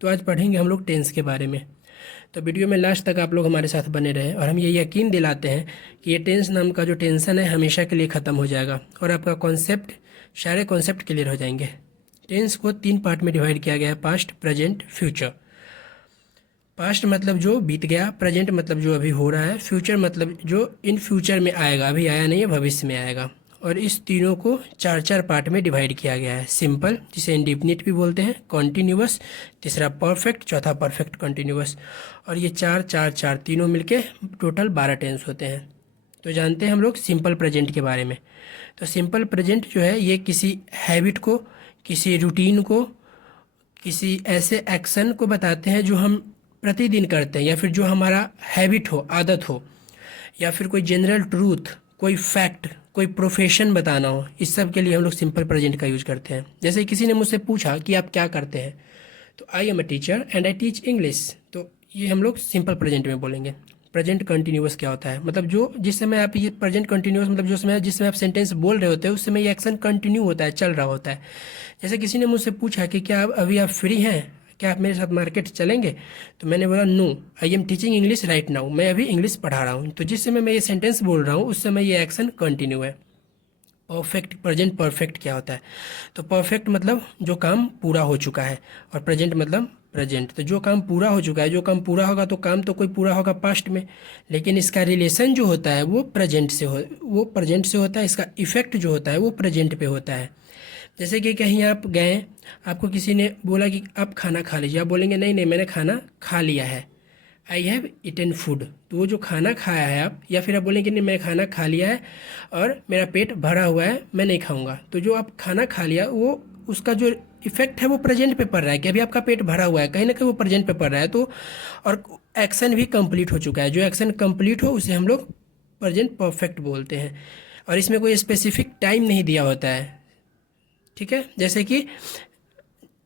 तो आज पढ़ेंगे हम लोग टेंस के बारे में। तो वीडियो में लास्ट तक आप लोग हमारे साथ बने रहें और हम ये यकीन दिलाते हैं कि ये टेंस नाम का जो टेंशन है हमेशा के लिए ख़त्म हो जाएगा और आपका कॉन्सेप्ट, सारे कॉन्सेप्ट क्लियर हो जाएंगे। टेंस को 3 पार्ट में डिवाइड किया गया है, पास्ट, प्रेजेंट, फ्यूचर। पास्ट मतलब जो बीत गया, प्रेजेंट मतलब जो अभी हो रहा है, फ्यूचर मतलब जो इन फ्यूचर में आएगा, अभी आया नहीं है, भविष्य में आएगा। और इस तीनों को 4 पार्ट में डिवाइड किया गया है। सिंपल, जिसे इंडिफिनिट भी बोलते हैं, कॉन्टिन्यूअस, तीसरा परफेक्ट, चौथा परफेक्ट कॉन्टिन्यूअस। और ये चार चार चार तीनों मिलके टोटल 12 टेंस होते हैं। तो जानते हैं हम लोग सिंपल प्रेजेंट के बारे में। तो सिंपल प्रेजेंट जो है ये किसी हैबिट को, किसी रूटीन को, किसी ऐसे एक्शन को बताते हैं जो हम प्रतिदिन करते हैं या फिर जो हमारा हैबिट हो, आदत हो, या फिर कोई जनरल ट्रूथ, कोई फैक्ट, कोई प्रोफेशन बताना हो। इस सब के लिए हम लोग सिंपल प्रेजेंट का यूज करते हैं। जैसे किसी ने मुझसे पूछा कि आप क्या करते हैं, तो I am a teacher and I teach English. तो ये हम लोग सिंपल प्रेजेंट में बोलेंगे। प्रेजेंट कंटिन्यूअस क्या होता है, मतलब जो जिस समय आप ये प्रेजेंट कंटिन्यूअस मतलब जिस समय आप सेंटेंस बोल रहे होते हैं उस समय ये एक्शन कंटिन्यू होता है, चल रहा होता है। जैसे किसी ने मुझसे पूछा कि क्या अभी आप फ्री हैं, क्या आप मेरे साथ मार्केट चलेंगे, तो मैंने बोला no, I am teaching English right now, मैं अभी इंग्लिश पढ़ा रहा हूँ। तो जिस समय मैं ये सेंटेंस बोल रहा हूँ उस समय ये एक्शन कंटिन्यू है। परफेक्ट, प्रेजेंट परफेक्ट क्या होता है, तो परफेक्ट मतलब जो काम पूरा हो चुका है और प्रेजेंट मतलब प्रेजेंट। तो जो काम पूरा हो चुका है, जो काम पूरा होगा तो काम तो कोई पूरा होगा पास्ट में, लेकिन इसका रिलेशन जो होता है वो प्रेजेंट से वो प्रेजेंट से होता है। इसका इफेक्ट जो होता है वो प्रेजेंट पे होता है। जैसे कि कहीं आप गए, आपको किसी ने बोला कि आप खाना खा लीजिए, आप बोलेंगे नहीं नहीं मैंने खाना खा लिया है, आई हैव इटन फूड। तो वो जो खाना खाया है आप, या फिर आप बोलेंगे नहीं मैं खाना खा लिया है और मेरा पेट भरा हुआ है, मैं नहीं खाऊंगा। तो जो आप खाना खा लिया वो उसका जो इफेक्ट है वो प्रेजेंट पे पड़ रहा है कि अभी आपका पेट भरा हुआ है, कहीं ना कहीं वो प्रेजेंट पे पड़ रहा है। तो और एक्शन भी कंप्लीट हो चुका है। जो एक्शन कंप्लीट हो उसे हम लोग प्रेजेंट परफेक्ट बोलते हैं। और इसमें कोई स्पेसिफिक टाइम नहीं दिया होता है, ठीक है। जैसे कि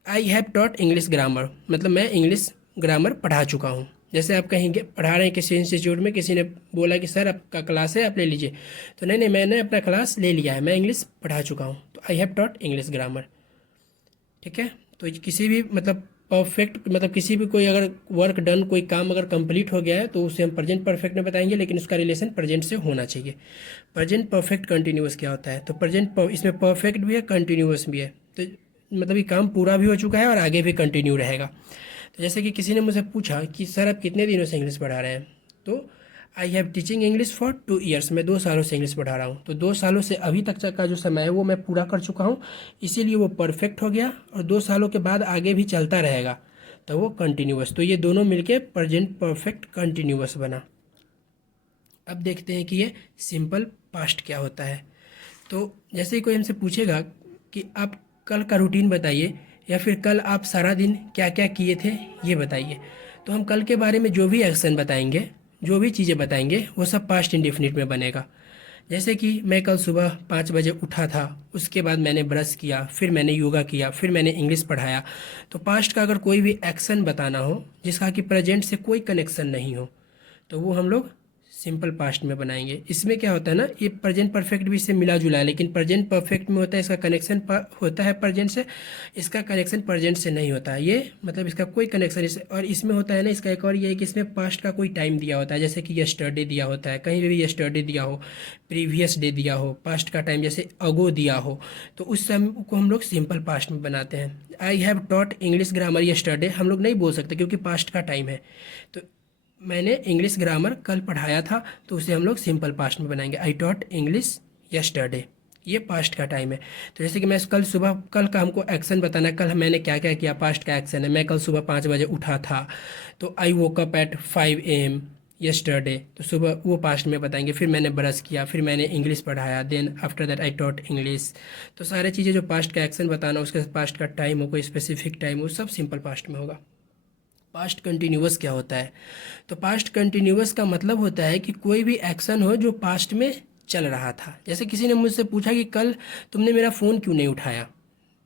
आई हैव टॉट इंग्लिश ग्रामर, मतलब मैं इंग्लिश ग्रामर पढ़ा चुका हूँ। जैसे आप कहीं पढ़ा रहे हैं किसी इंस्टीट्यूट में, किसी ने बोला कि सर आपका क्लास है आप ले लीजिए, तो नहीं नहीं मैंने अपना क्लास ले लिया है, मैं इंग्लिश पढ़ा चुका हूँ, तो आई हैव टॉट इंग्लिश ग्रामर, ठीक है। तो किसी भी मतलब परफेक्ट मतलब किसी भी कोई अगर वर्क डन, कोई काम अगर कंप्लीट हो गया है तो उसे हम प्रेजेंट परफेक्ट में बताएंगे, लेकिन उसका रिलेशन प्रेजेंट से होना चाहिए। प्रेजेंट परफेक्ट कंटिन्यूअस क्या होता है, तो प्रेजेंट इसमें परफेक्ट भी है, कंटिन्यूअस भी है। तो मतलब ये काम पूरा भी हो चुका है और आगे भी कंटिन्यू रहेगा। तो जैसे कि किसी ने मुझे पूछा कि सर आप कितने दिनों से इंग्लिश पढ़ा रहे हैं, तो I have teaching English for 2 years, मैं 2 सालों से इंग्लिश पढ़ा रहा हूँ। तो 2 सालों से अभी तक का जो समय है वो मैं पूरा कर चुका हूँ, इसीलिए वो परफेक्ट हो गया। और 2 सालों के बाद आगे भी चलता रहेगा तो वो कंटिन्यूअस। तो ये दोनों मिलके प्रेजेंट परफेक्ट कंटिन्यूअस बना। अब देखते हैं कि ये सिंपल पास्ट क्या होता है। तो जैसे ही कोई हमसे पूछेगा कि आप कल का रूटीन बताइए या फिर कल आप सारा दिन क्या क्या किए थे ये बताइए, तो हम कल के बारे में जो भी एक्शन बताएंगे, जो भी चीज़ें बताएंगे वो सब पास्ट इंडेफिनिट में बनेगा। जैसे कि मैं कल सुबह 5 बजे उठा था, उसके बाद मैंने ब्रश किया, फिर मैंने योगा किया, फिर मैंने इंग्लिश पढ़ाया। तो पास्ट का अगर कोई भी एक्शन बताना हो जिसका कि प्रेजेंट से कोई कनेक्शन नहीं हो, तो वो हम लोग सिंपल पास्ट में बनाएंगे। इसमें क्या होता है ना, ये प्रेजेंट परफेक्ट भी इससे मिला जुला है, लेकिन प्रेजेंट परफेक्ट में होता है इसका कनेक्शन होता है प्रेजेंट से, इसका कनेक्शन प्रेजेंट से नहीं होता है। ये मतलब इसका कोई कनेक्शन और इसमें होता है ना, इसका एक और ये है कि इसमें पास्ट का कोई टाइम दिया होता है। जैसे कि यस्टरडे दिया होता है, कहीं भी यस्टरडे दिया हो, प्रीवियस डे दिया हो, पास्ट का टाइम जैसे अगो दिया हो, तो उस समय को हम लोग सिंपल पास्ट में बनाते हैं। आई have taught English grammar yesterday हम लोग नहीं बोल सकते क्योंकि पास्ट का टाइम है। तो मैंने इंग्लिश ग्रामर कल पढ़ाया था, तो उसे हम लोग सिंपल पास्ट में बनाएंगे। आई टॉट इंग्लिश यस्टरडे, ये पास्ट का टाइम है। तो जैसे कि मैं कल सुबह, कल का हमको एक्शन बताना है, कल मैंने क्या क्या किया, पास्ट का एक्शन है। मैं कल सुबह 5 बजे उठा था, तो I woke up at 5 AM yesterday, तो सुबह वो पास्ट में बताएंगे। फिर मैंने ब्रश किया, फिर मैंने इंग्लिश पढ़ाया, then after that I taught English. तो सारी चीज़ें जो पास्ट का एक्शन बताना, उसके पास्ट का टाइम हो, कोई स्पेसिफिक टाइम हो, सब सिंपल पास्ट में होगा। पास्ट कंटिन्यूअस क्या होता है, तो पास्ट कंटिन्यूअस का मतलब होता है कि कोई भी एक्शन हो जो पास्ट में चल रहा था। जैसे किसी ने मुझसे पूछा कि कल तुमने मेरा फ़ोन क्यों नहीं उठाया,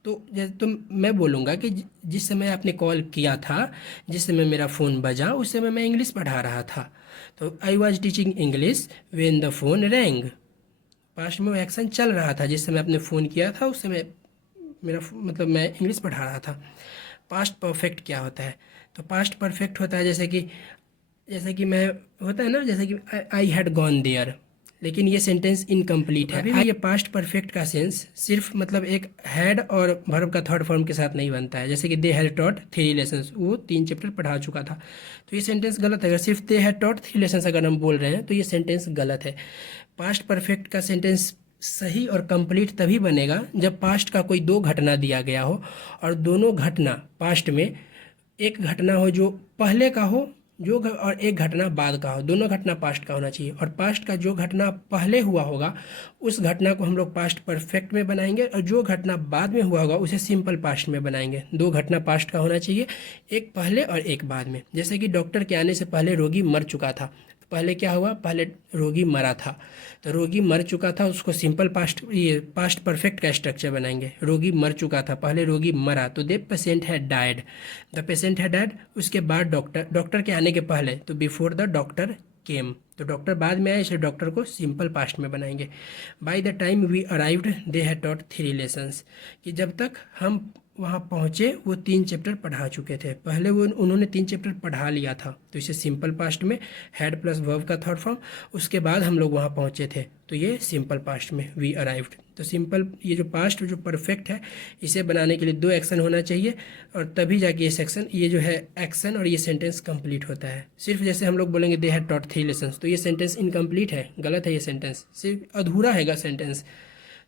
तो जैसे मैं बोलूँगा कि जिस समय आपने कॉल किया था, जिस समय मेरा फ़ोन बजा, उस समय मैं इंग्लिश पढ़ा रहा था। तो I was teaching English when the phone wrong. Past में वो एक्शन चल रहा था, जिस समय आपने फ़ोन किया था उस समय मेरा मतलब मैं इंग्लिश पढ़ा रहा था। पास्ट परफेक्ट क्या होता है। तो पास्ट परफेक्ट होता है जैसे कि मैं होता है ना, जैसे कि आई हैड गॉन देयर, लेकिन ये सेंटेंस इनकम्प्लीट है। अभी भी ये पास्ट परफेक्ट का सेंस सिर्फ मतलब एक हैड और वर्ब का थर्ड फॉर्म के साथ नहीं बनता है। जैसे कि दे हैड टॉट 3 लेसन्स, वो 3 चैप्टर पढ़ा चुका था, तो ये सेंटेंस गलत है। अगर सिर्फ दे हैड टॉट 3 लेसन्स अगर हम बोल रहे हैं तो ये सेंटेंस गलत है। पास्ट परफेक्ट का सेंटेंस सही और कंप्लीट तभी बनेगा जब पास्ट का कोई 2 घटना दिया गया हो और दोनों घटना पास्ट में, एक घटना हो जो पहले का हो और एक घटना बाद का हो, दोनों घटना पास्ट का होना चाहिए। और पास्ट का जो घटना पहले हुआ होगा उस घटना को हम लोग पास्ट परफेक्ट में बनाएंगे, और जो घटना बाद में हुआ होगा उसे सिंपल पास्ट में बनाएंगे। 2 घटना पास्ट का होना चाहिए, एक पहले और एक बाद में। जैसे कि डॉक्टर के आने से पहले रोगी मर चुका था, तो पहले क्या हुआ, पहले रोगी मरा था, तो रोगी मर चुका था, उसको सिंपल पास्ट, ये पास्ट परफेक्ट का स्ट्रक्चर बनाएंगे। रोगी मर चुका था, पहले रोगी मरा, तो the patient had died, the patient had died. उसके बाद डॉक्टर के आने के पहले, तो बिफोर द डॉक्टर केम, तो डॉक्टर बाद में आए, इसलिए डॉक्टर को सिंपल पास्ट में बनाएंगे। By the time we arrived they had taught 3 lessons, कि जब तक हम वहाँ पहुँचे वो 3 चैप्टर पढ़ा चुके थे। पहले वो उन्होंने 3 चैप्टर पढ़ा लिया था, तो इसे सिंपल पास्ट में हैड प्लस वर्ब का थर्ड फॉर्म, उसके बाद हम लोग वहाँ पहुँचे थे, तो ये सिंपल पास्ट में वी अराइव्ड। तो सिंपल, ये जो पास्ट जो परफेक्ट है, इसे बनाने के लिए 2 एक्शन होना चाहिए, और तभी जाके ये सेक्शन, ये जो है एक्शन और ये सेंटेंस कंप्लीट होता है। सिर्फ जैसे हम लोग बोलेंगे दे हैड टॉट 3 लेसन्स, तो ये सेंटेंस इनकम्प्लीट है, गलत है, ये सेंटेंस सिर्फ अधूरा हैगा सेंटेंस।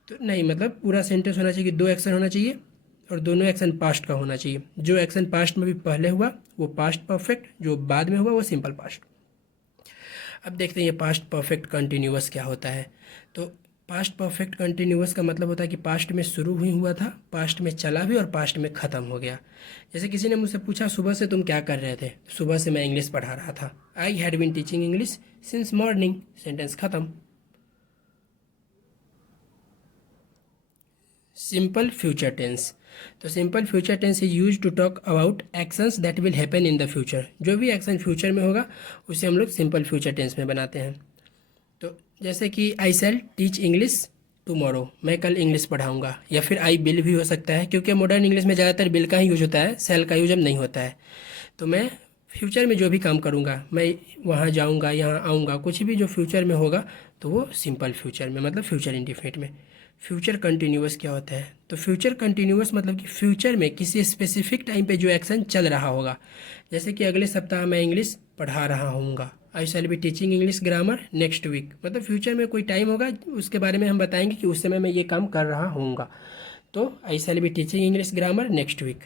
तो नहीं, मतलब पूरा सेंटेंस होना चाहिए, 2 एक्शन होना चाहिए और दोनों एक्शन पास्ट का होना चाहिए। जो एक्शन पास्ट में भी पहले हुआ वो पास्ट परफेक्ट, जो बाद में हुआ वो सिंपल पास्ट। अब देखते हैं ये पास्ट परफेक्ट कंटिन्यूअस क्या होता है। तो पास्ट परफेक्ट कंटिन्यूअस का मतलब होता है कि पास्ट में शुरू हुआ था, पास्ट में चला भी और पास्ट में ख़त्म हो गया। जैसे किसी ने मुझसे पूछा सुबह से तुम क्या कर रहे थे, सुबह से मैं इंग्लिश पढ़ा रहा था। I had been teaching English since morning, sentence ख़त्म। सिंपल फ्यूचर टेंस, तो simple future tense is use to talk about actions that will happen in the future. जो भी एक्शन फ्यूचर में होगा उसे हम लोग सिंपल फ्यूचर टेंस में बनाते हैं। तो जैसे कि आई शैल टीच इंग्लिश टुमारो, मैं कल इंग्लिश पढ़ाऊंगा, या फिर आई विल भी हो सकता है, क्योंकि मॉडर्न इंग्लिश में ज़्यादातर विल का ही यूज होता है, शैल का यूज अब नहीं होता है। तो मैं फ्यूचर में जो भी काम करूँगा, मैं वहाँ जाऊँगा, यहाँ आऊँगा, कुछ भी जो फ्यूचर में होगा तो वो सिंपल फ्यूचर में, मतलब फ्यूचर इंडिफिनिट में। फ्यूचर कंटिन्यूअस क्या होता है, तो फ्यूचर कंटिन्यूअस मतलब कि फ्यूचर में किसी स्पेसिफिक टाइम पे जो एक्शन चल रहा होगा। जैसे कि अगले सप्ताह मैं इंग्लिश पढ़ा रहा हूँगा, I shall be teaching English grammar next week, मतलब फ्यूचर में कोई टाइम होगा उसके बारे में हम बताएंगे कि उस समय मैं ये काम कर रहा हूँगा। तो I shall be teaching English grammar next week,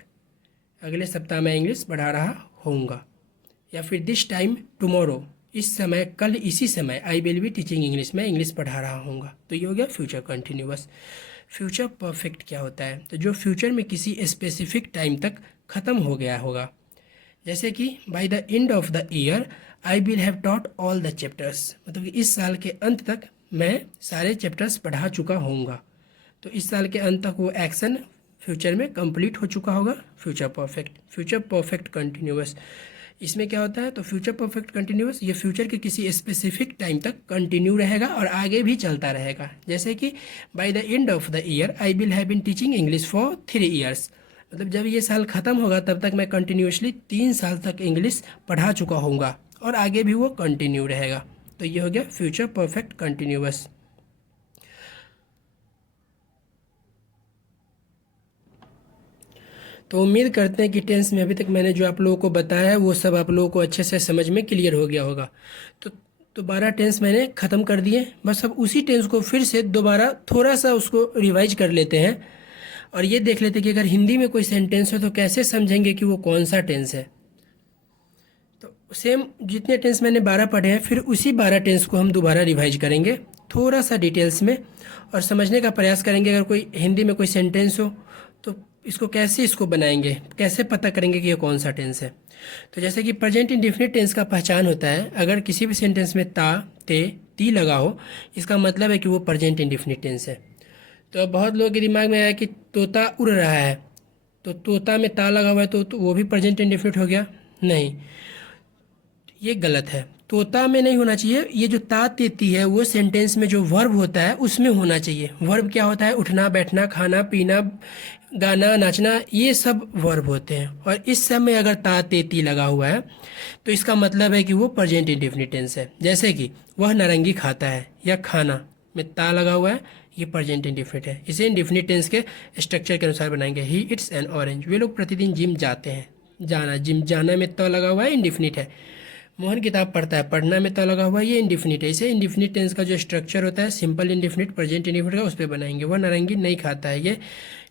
अगले सप्ताह मैं इंग्लिश पढ़ा रहा होऊंगा। या फिर दिस टाइम टुमारो, इस समय, कल इसी समय, I will be teaching English, मैं इंग्लिश पढ़ा रहा हूँगा। तो ये हो गया फ्यूचर कंटिन्यूअस। फ्यूचर परफेक्ट क्या होता है, तो जो फ्यूचर में किसी स्पेसिफिक टाइम तक ख़त्म हो गया होगा। जैसे कि by the end of the year I will have taught all the chapters, मतलब कि इस साल के अंत तक मैं सारे चैप्टर्स पढ़ा चुका होऊंगा। तो इस साल के अंत तक वो एक्शन फ्यूचर में कंप्लीट हो चुका होगा, future perfect. Future perfect continuous, इसमें क्या होता है, तो फ्यूचर परफेक्ट कंटिन्यूअस ये फ्यूचर के किसी स्पेसिफिक टाइम तक कंटिन्यू रहेगा और आगे भी चलता रहेगा। जैसे कि by the end of the year I will have been teaching English for 3 years, मतलब जब ये साल ख़त्म होगा तब तक मैं कंटिन्यूसली 3 साल तक इंग्लिश पढ़ा चुका होऊंगा और आगे भी वो कंटिन्यू रहेगा। तो ये हो गया फ्यूचर परफेक्ट कंटिन्यूअस। तो उम्मीद करते हैं कि टेंस में अभी तक मैंने जो आप लोगों को बताया है वो सब आप लोगों को अच्छे से समझ में क्लियर हो गया होगा। तो 12 टेंस मैंने ख़त्म कर दिए, बस अब उसी टेंस को फिर से दोबारा थोड़ा सा उसको रिवाइज कर लेते हैं और ये देख लेते हैं कि अगर हिंदी में कोई सेंटेंस हो तो कैसे समझेंगे कि वो कौन सा टेंस है। तो सेम जितने टेंस मैंने 12 पढ़े हैं फिर उसी 12 टेंस को हम दोबारा रिवाइज करेंगे थोड़ा सा डिटेल्स में और समझने का प्रयास करेंगे। अगर कोई हिंदी में कोई सेंटेंस हो तो इसको बनाएंगे, कैसे पता करेंगे कि ये कौन सा टेंस है। तो जैसे कि प्रेजेंट इंडेफिनिट टेंस का पहचान होता है, अगर किसी भी सेंटेंस में ता, ते, ती लगा हो इसका मतलब है कि वो प्रेजेंट इंडेफिनिट टेंस है। तो अब बहुत लोगों के दिमाग में आया कि तोता उड़ रहा है, तो तोता में ता लगा हुआ है तो वो भी प्रेजेंट इंडेफिनिट हो गया। नहीं, ये गलत है। तोता में नहीं होना चाहिए, ये जो ता तेती है वो सेंटेंस में जो वर्ब होता है उसमें होना चाहिए। वर्ब क्या होता है? उठना, बैठना, खाना, पीना, गाना, नाचना, ये सब वर्ब होते हैं। और इस सब में अगर ता तेती लगा हुआ है तो इसका मतलब है कि वो प्रेजेंट इंडेफिनिट टेंस है। जैसे कि वह नारंगी खाता है, या खाना में ता लगा हुआ है, ये प्रेजेंट इंडेफिनिट है। इसे इंडेफिनिट टेंस के स्ट्रक्चर के अनुसार बनाएंगे। ही इट्स एन ऑरेंज, वे लोग प्रतिदिन जिम जाते हैं। जाना, जिम जाना में तो लगा हुआ है, इंडेफिनिट है। मोहन किताब पढ़ता है, पढ़ना में तो लगा हुआ है, ये इंडेफिनिट है। इसे इंडेफिनिट टेंस का जो स्ट्रक्चर होता है सिंपल इंडेफिनिट, प्रेजेंट इंडेफिनिट का, उस पर बनाएंगे। वह नारंगी नहीं खाता है, ये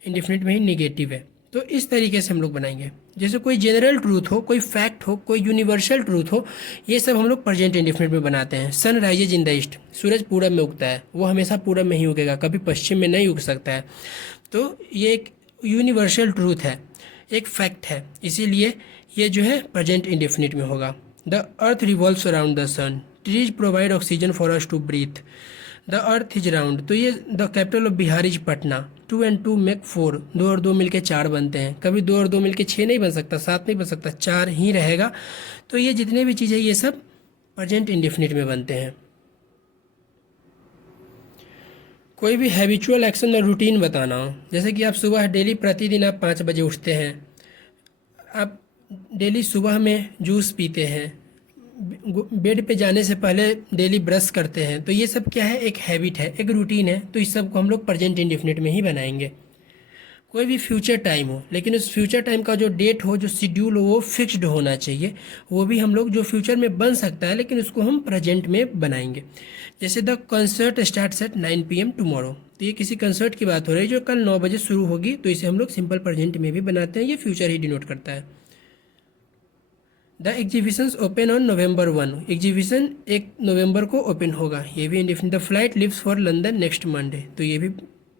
इंडेफिनिट में ही निगेटिव है। तो इस तरीके से हम लोग बनाएंगे। जैसे कोई जनरल ट्रूथ हो, कोई फैक्ट हो, कोई यूनिवर्सल ट्रूथ हो, ये सब हम लोग प्रेजेंट इंडेफिनिट में बनाते हैं। Sun rises in the east, सूरज पूरब में उगता है, वो हमेशा पूरब में ही उगेगा, कभी पश्चिम में नहीं उग सकता है। तो ये एक यूनिवर्सल ट्रूथ है, एक फैक्ट है, इसीलिए ये जो है प्रेजेंट इंडेफिनिट में होगा। The earth revolves around the sun, trees provide oxygen for us to breathe, the earth is round. तो ये the capital of Bihar is Patna, 2 and 2 make 4, 2 और 2 मिलके 4 बनते हैं। कभी 2 और 2 मिलके 6 नहीं बन सकता, 7 नहीं बन सकता, 4 ही रहेगा। तो ये जितने भी चीज़ें ये सब प्रेजेंट इंडेफिनिट में बनते हैं। कोई भी हैबिचुअल एक्शन और रूटीन बताना हो, जैसे कि आप सुबह डेली प्रतिदिन आप 5 बजे उठते हैं, आप डेली सुबह में जूस पीते हैं, बेड पे जाने से पहले डेली ब्रश करते हैं, तो ये सब क्या है? एक हैबिट है, एक रूटीन है। तो इस सब को हम लोग प्रेजेंट इंडेफिनिट में ही बनाएंगे। कोई भी फ्यूचर टाइम हो, लेकिन उस फ्यूचर टाइम का जो डेट हो, जो शेड्यूल हो, वो फिक्स्ड होना चाहिए। वो भी हम लोग जो फ्यूचर में बन सकता है, लेकिन उसको हम प्रेजेंट में बनाएंगे। जैसे the concert starts at 9 PM tomorrow, तो ये किसी कंसर्ट की बात हो रही है जो कल 9 बजे शुरू होगी, तो इसे हम लोग सिंपल प्रेजेंट में भी बनाते हैं, ये फ्यूचर ही डिनोट करता है। The exhibitions open on November 1, exhibition 1 नवंबर को ओपन होगा, ये भी indefinite. The flight leaves for London next Monday, तो ये भी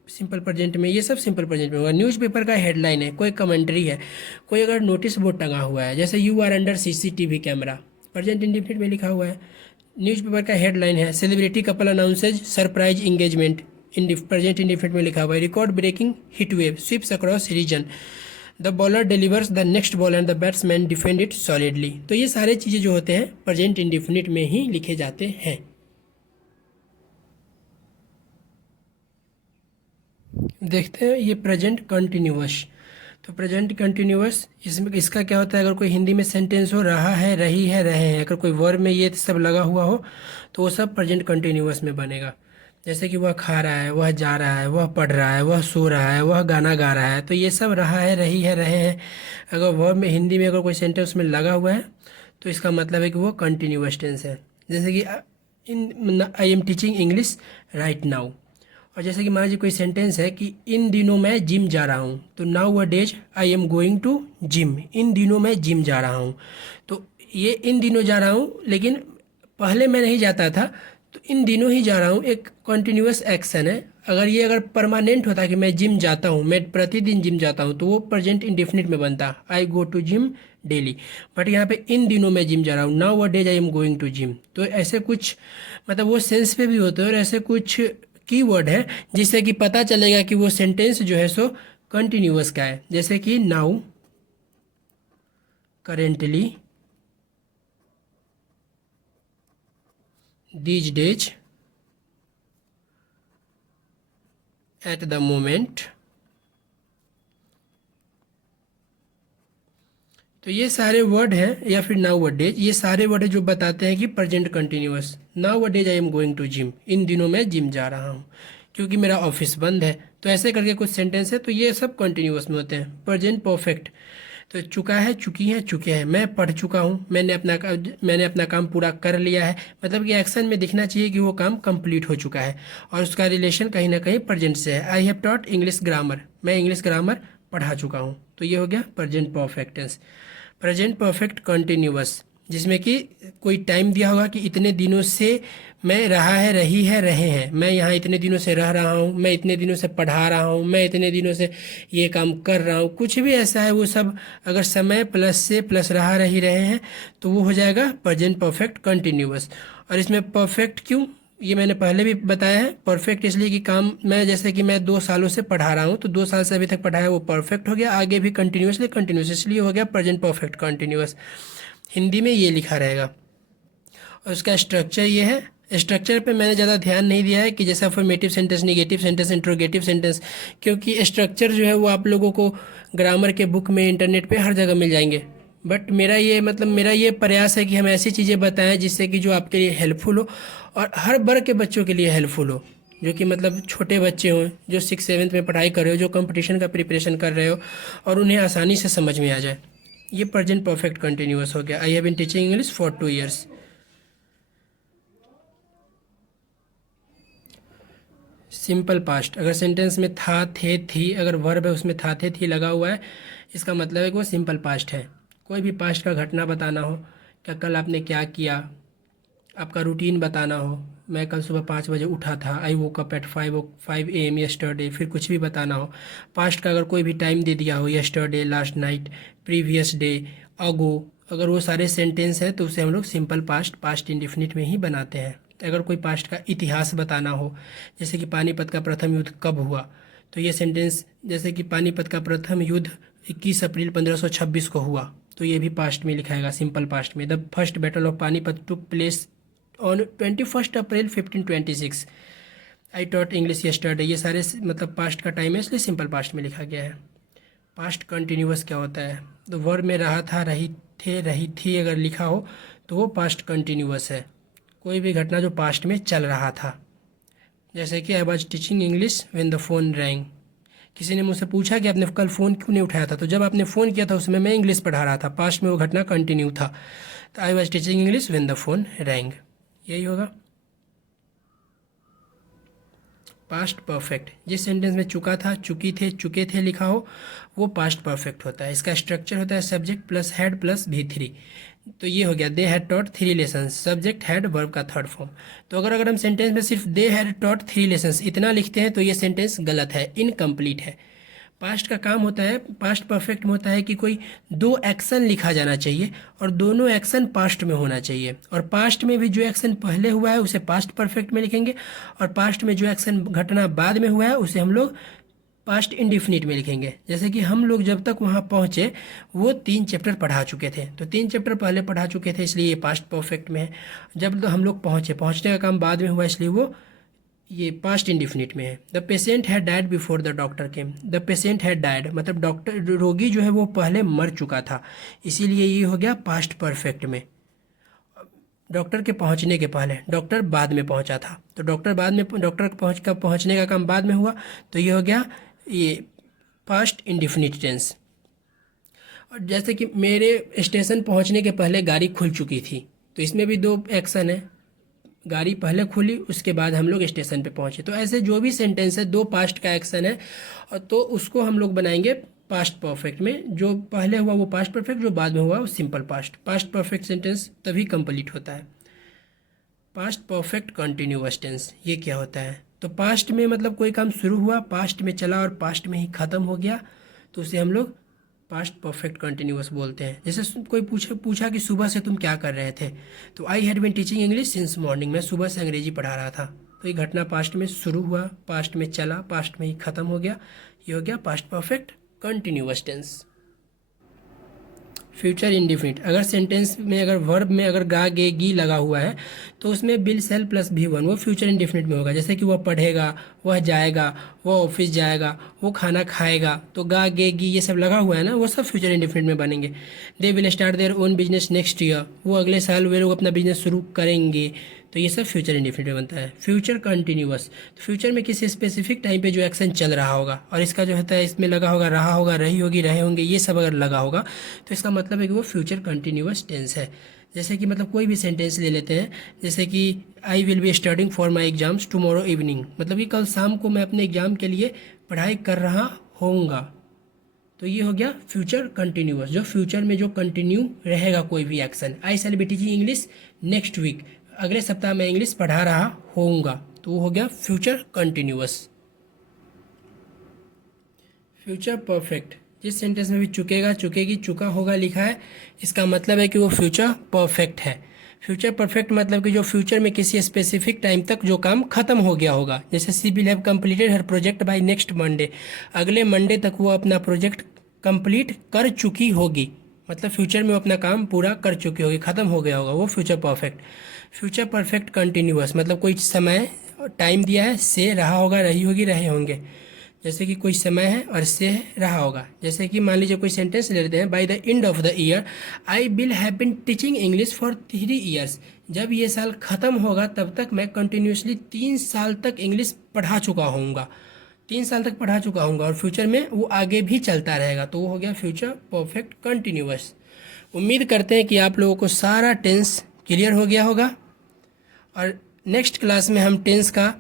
सिंपल प्रेजेंट में, ये सब सिंपल प्रेजेंट में होगा। न्यूज़पेपर का हेडलाइन है, कोई कमेंट्री है, कोई अगर नोटिस बोर्ड टंगा हुआ है, जैसे you are under CCTV camera, present indefinite में लिखा हुआ है। न्यूज़पेपर का हेडलाइन है, celebrity couple announces surprise engagement, present indefinite में लिखा हुआ है। Record breaking heat wave sweeps across region, the bowler delivers the next ball and the batsman defend it solidly. तो ये सारे चीज़ें जो होते हैं प्रेजेंट इंडेफिनिट में ही लिखे जाते हैं। देखते हैं ये प्रेजेंट कंटिन्यूअस। तो प्रेजेंट कंटिन्यूअस, इसमें इसका क्या होता है? अगर कोई हिंदी में सेंटेंस हो, रहा है, रही है, रहे हैं, अगर कोई वर्ब में ये सब लगा हुआ हो तो वो सब प्रेजेंट कंटिन्यूअस में बनेगा। जैसे कि वह खा रहा है, वह जा रहा है, वह पढ़ रहा है, वह सो रहा है, वह गाना गा रहा है, तो ये सब रहा है, रही है, रहे हैं। अगर वर्ब में हिंदी में अगर कोई सेंटेंस में लगा हुआ है तो इसका मतलब है कि वो कंटिन्यूअस टेंस है। जैसे कि आई am teaching English right now. और जैसे कि मान लीजिए कोई सेंटेंस है कि इन दिनों मैं जिम जा रहा हूँ, तो nowadays I am going to gym, इन दिनों मैं जिम जा रहा हूँ। तो ये इन दिनों जा रहा हूँ, लेकिन पहले मैं नहीं जाता था, तो इन दिनों ही जा रहा हूँ एक कॉन्टिन्यूस एक्शन है। अगर परमानेंट होता कि मैं जिम जाता हूँ, मैं प्रतिदिन जिम जाता हूँ, तो वो प्रेजेंट इंडेफिनिट में बनता, I go to gym daily. But यहाँ पे इन दिनों मैं जिम जा रहा हूँ, nowadays I am going to gym. तो ऐसे कुछ मतलब वो सेंस पे भी होते हैं, और ऐसे कुछ कीवर्ड है जिससे कि पता चलेगा कि वो सेंटेंस जो है सो कंटिन्यूअस का है। जैसे कि now, currently, these days, at the moment. तो ये सारे वर्ड हैं, या फिर नाउ अ डेज, ये सारे वर्ड है जो बताते हैं कि present continuous. Nowadays I am going to gym, इन दिनों मैं जिम जा रहा हूँ क्योंकि मेरा ऑफिस बंद है। तो ऐसे करके कुछ सेंटेंस है, तो ये सब कंटिन्यूअस में होते हैं। प्रेजेंट परफेक्ट, तो चुका है, चुकी है, चुके हैं। मैं पढ़ चुका हूँ, मैंने अपना काम पूरा कर लिया है, मतलब कि एक्शन में दिखना चाहिए कि वो काम कंप्लीट हो चुका है, और उसका रिलेशन कहीं ना कहीं प्रेजेंट से है। I have taught English grammar, मैं इंग्लिश ग्रामर पढ़ा चुका हूँ, तो ये हो गया present perfect tense. Present perfect continuous, जिसमें कि कोई टाइम दिया होगा कि इतने दिनों से मैं रहा है, रही है, रहे हैं, मैं यहाँ इतने दिनों से रह रहा हूँ, मैं इतने दिनों से पढ़ा रहा हूँ, मैं इतने दिनों से ये काम कर रहा हूँ, कुछ भी ऐसा है वो सब अगर समय प्लस से प्लस रहा, रही, रहे हैं, तो वो हो जाएगा प्रेजेंट परफेक्ट कंटिन्यूअस। और इसमें परफेक्ट क्यों, ये मैंने पहले भी बताया है। परफेक्ट इसलिए कि काम, मैं जैसे कि मैं 2 सालों से पढ़ा रहा हूँ, तो 2 साल से अभी तक पढ़ाया, वो परफेक्ट हो गया, आगे भी कंटिन्यूसली कंटिन्यूस, इसलिए हो गया प्रेजेंट परफेक्ट कंटिन्यूअस। हिंदी में ये लिखा रहेगा। और उसका स्ट्रक्चर ये है। स्ट्रक्चर पे मैंने ज़्यादा ध्यान नहीं दिया है कि जैसे affirmative sentence, negative sentence, interrogative sentence, क्योंकि स्ट्रक्चर जो है वो आप लोगों को ग्रामर के बुक में, इंटरनेट पे हर जगह मिल जाएंगे। बट मेरा ये प्रयास है कि हम ऐसी चीज़ें बताएं जिससे कि जो आपके लिए हेल्पफुल हो और हर वर्ग के बच्चों के लिए हेल्पफुल हो, जो कि मतलब छोटे बच्चे हों, जो 6-7 में पढ़ाई कर रहे हो, जो कंपटीशन का प्रिपरेशन कर रहे हो, और उन्हें आसानी से समझ में आ जाए। ये प्रेजेंट परफेक्ट कंटिन्यूअस हो गया। I have been teaching English for 2 years। Simple past, अगर सेंटेंस में था, थे, थी, अगर वर्ब है उसमें था, थे, थी लगा हुआ है, इसका मतलब है कि वो सिंपल पास्ट है। कोई भी पास्ट का घटना बताना हो, क्या कल आपने क्या किया, आपका रूटीन बताना हो, मैं कल सुबह 5 बजे उठा था, I woke up at 5 AM yesterday, फिर कुछ भी बताना हो पास्ट का, अगर कोई भी टाइम दे दिया हो, yesterday, last night, previous day, ago, अगर वो सारे सेंटेंस हैं तो उसे हम लोग सिंपल पास्ट इंडिफिनिट में ही बनाते हैं। अगर कोई पास्ट का इतिहास बताना हो, जैसे कि पानीपत का प्रथम युद्ध कब हुआ, तो ये सेंटेंस, जैसे कि पानीपत का प्रथम युद्ध 21 अप्रैल 1526 को हुआ, तो ये भी पास्ट में लिखाएगा, सिंपल पास्ट में। The first battle of Panipat took place on 21 April 1526। I taught English yesterday, ये सारे मतलब पास्ट का टाइम है, इसलिए सिंपल पास्ट में लिखा गया है। पास्ट कंटिन्यूअस क्या होता है, तो वर्ब में रहा था, रही थे, रही थी अगर लिखा हो तो वो पास्ट कंटिन्यूअस है। कोई भी घटना जो पास्ट में चल रहा था, जैसे कि I was teaching English when the phone wrong. किसी ने मुझसे पूछा कि आपने कल फ़ोन क्यों नहीं उठाया था, तो जब आपने फ़ोन किया था उसमें मैं इंग्लिश पढ़ा रहा था, पास्ट में वो घटना कंटिन्यू था। तो I was teaching English when the phone wrong, यही होगा। पास्ट परफेक्ट, जिस सेंटेंस में चुका था, चुकी थे, चुके थे लिखा हो वो पास्ट परफेक्ट होता है। इसका स्ट्रक्चर होता है subject plus had plus V3। तो ये हो गया दे had taught 3 lessons, subject had verb का थर्ड फॉर्म। तो अगर हम सेंटेंस में सिर्फ दे हैड टॉट 3 लेसन्स इतना लिखते हैं तो ये सेंटेंस गलत है, इनकम्प्लीट है। पास्ट का काम होता है, पास्ट परफेक्ट में होता है कि कोई 2 एक्शन लिखा जाना चाहिए और दोनों एक्शन पास्ट में होना चाहिए, और पास्ट में भी जो एक्शन पहले हुआ है उसे पास्ट परफेक्ट में लिखेंगे, और पास्ट में जो एक्शन घटना बाद में हुआ है उसे हम लोग पास्ट इंडिफिनिट में लिखेंगे। जैसे कि हम लोग जब तक वहाँ पहुँचे वो 3 चैप्टर पढ़ा चुके थे, तो 3 चैप्टर पहले पढ़ा चुके थे इसलिए ये पास्ट परफेक्ट में है। जब हम लोग पहुँचने का काम बाद में हुआ इसलिए वो ये पास्ट इंडिफिनिट में है। The patient had died before the doctor came, the patient had died मतलब डॉक्टर, रोगी जो है वो पहले मर चुका था, इसीलिए ये हो गया पास्ट परफेक्ट में। डॉक्टर के पहुंचने के पहले, डॉक्टर बाद में पहुंचा था, तो डॉक्टर पहुंचने का काम बाद में हुआ, तो ये हो गया ये पास्ट इंडिफिनिट टेंस। और जैसे कि मेरे स्टेशन पहुंचने के पहले गाड़ी खुल चुकी थी, तो इसमें भी 2 एक्शन है, गाड़ी पहले खुली उसके बाद हम लोग स्टेशन पे पहुंचे। तो ऐसे जो भी सेंटेंस है 2 पास्ट का एक्शन है, और तो उसको हम लोग बनाएंगे पास्ट परफेक्ट में। जो पहले हुआ वो पास्ट परफेक्ट, जो बाद में हुआ वो simple past. Past perfect sentence तभी कंप्लीट होता है। पास्ट परफेक्ट कंटिन्यूअस टेंस, ये क्या होता है, तो पास्ट में मतलब कोई काम शुरू हुआ, पास्ट में चला और पास्ट में ही ख़त्म हो गया, तो उसे हम लोग पास्ट परफेक्ट कंटिन्यूअस बोलते हैं। जैसे कोई पूछा कि सुबह से तुम क्या कर रहे थे, तो I had been teaching English since morning, मैं सुबह से अंग्रेजी पढ़ा रहा था। तो ये घटना पास्ट में शुरू हुआ, पास्ट में चला, पास्ट में ही ख़त्म हो गया, ये हो गया past perfect continuous tense. Future indefinite, अगर सेंटेंस में अगर वर्ब में अगर गा गे गी लगा हुआ है तो उसमें विल सेल प्लस V1 वो फ्यूचर इंडिफिनिट में होगा। जैसे कि वह पढ़ेगा, वह जाएगा, वह ऑफिस जाएगा, वो खाना खाएगा, तो गा गे गी ये सब लगा हुआ है ना, वो सब फ्यूचर इंडिफिनिट में बनेंगे। They will start their own business next year, वो अगले साल वे लोग अपना बिजनेस शुरू करेंगे, तो ये सब फ्यूचर इंडिफिनिट में बनता है। फ्यूचर कंटिन्यूअस, तो फ्यूचर में किसी स्पेसिफिक टाइम पे जो एक्शन चल रहा होगा, और इसका जो होता है इसमें लगा होगा रहा होगा, रही होगी, रहे होंगे, ये सब अगर लगा होगा तो इसका मतलब है कि वो फ्यूचर कंटिन्यूअस टेंस है। जैसे कि मतलब कोई भी सेंटेंस ले लेते हैं, जैसे कि I will be studying for my exams tomorrow evening, मतलब कि कल शाम को मैं अपने एग्जाम के लिए पढ़ाई कर रहा होऊंगा, तो ये हो गया फ्यूचर कंटिन्यूअस, जो फ्यूचर में जो कंटिन्यू रहेगा कोई भी action. I shall be teaching English next week, अगले सप्ताह मैं इंग्लिश पढ़ा रहा होऊंगा, तो वो हो गया फ्यूचर कंटिन्यूअस। फ्यूचर परफेक्ट, जिस सेंटेंस में भी चुकेगा, चुकेगी, चुका होगा लिखा है, इसका मतलब है कि वो फ्यूचर परफेक्ट है। फ्यूचर परफेक्ट मतलब कि जो फ्यूचर में किसी स्पेसिफिक टाइम तक जो काम खत्म हो गया होगा। जैसे she will have completed her project by next Monday, अगले मंडे तक वो अपना प्रोजेक्ट कंप्लीट कर चुकी होगी, मतलब फ्यूचर में वो अपना काम पूरा कर चुकी होगी, ख़त्म हो गया होगा, वो future perfect. Future perfect continuous मतलब कोई समय टाइम दिया है, से रहा होगा, रही होगी, रहे होंगे। जैसे कि कोई समय है और से रहा होगा। जैसे कि मान लीजिए कोई सेंटेंस ले लेते हैं, bye the end of the year I will have been teaching English for 3 years. जब ये साल ख़त्म होगा तब तक मैं कंटिन्यूसली 3 साल तक इंग्लिश पढ़ा चुका होऊंगा, 3 साल तक पढ़ा चुका हूँगा, और फ्यूचर में वो आगे भी चलता रहेगा, तो वो हो गया फ्यूचर परफेक्ट कंटिन्यूअस। उम्मीद करते हैं कि आप लोगों को सारा टेंस क्लियर हो गया होगा, और नेक्स्ट क्लास में हम टेंस का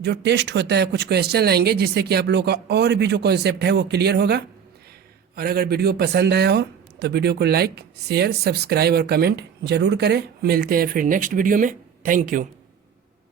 जो टेस्ट होता है कुछ क्वेश्चन लाएंगे, जिससे कि आप लोगों का और भी जो कॉन्सेप्ट है वो क्लियर होगा। और अगर वीडियो पसंद आया हो तो वीडियो को लाइक, शेयर, सब्सक्राइब और कमेंट ज़रूर करें। मिलते हैं फिर नेक्स्ट वीडियो में। Thank you.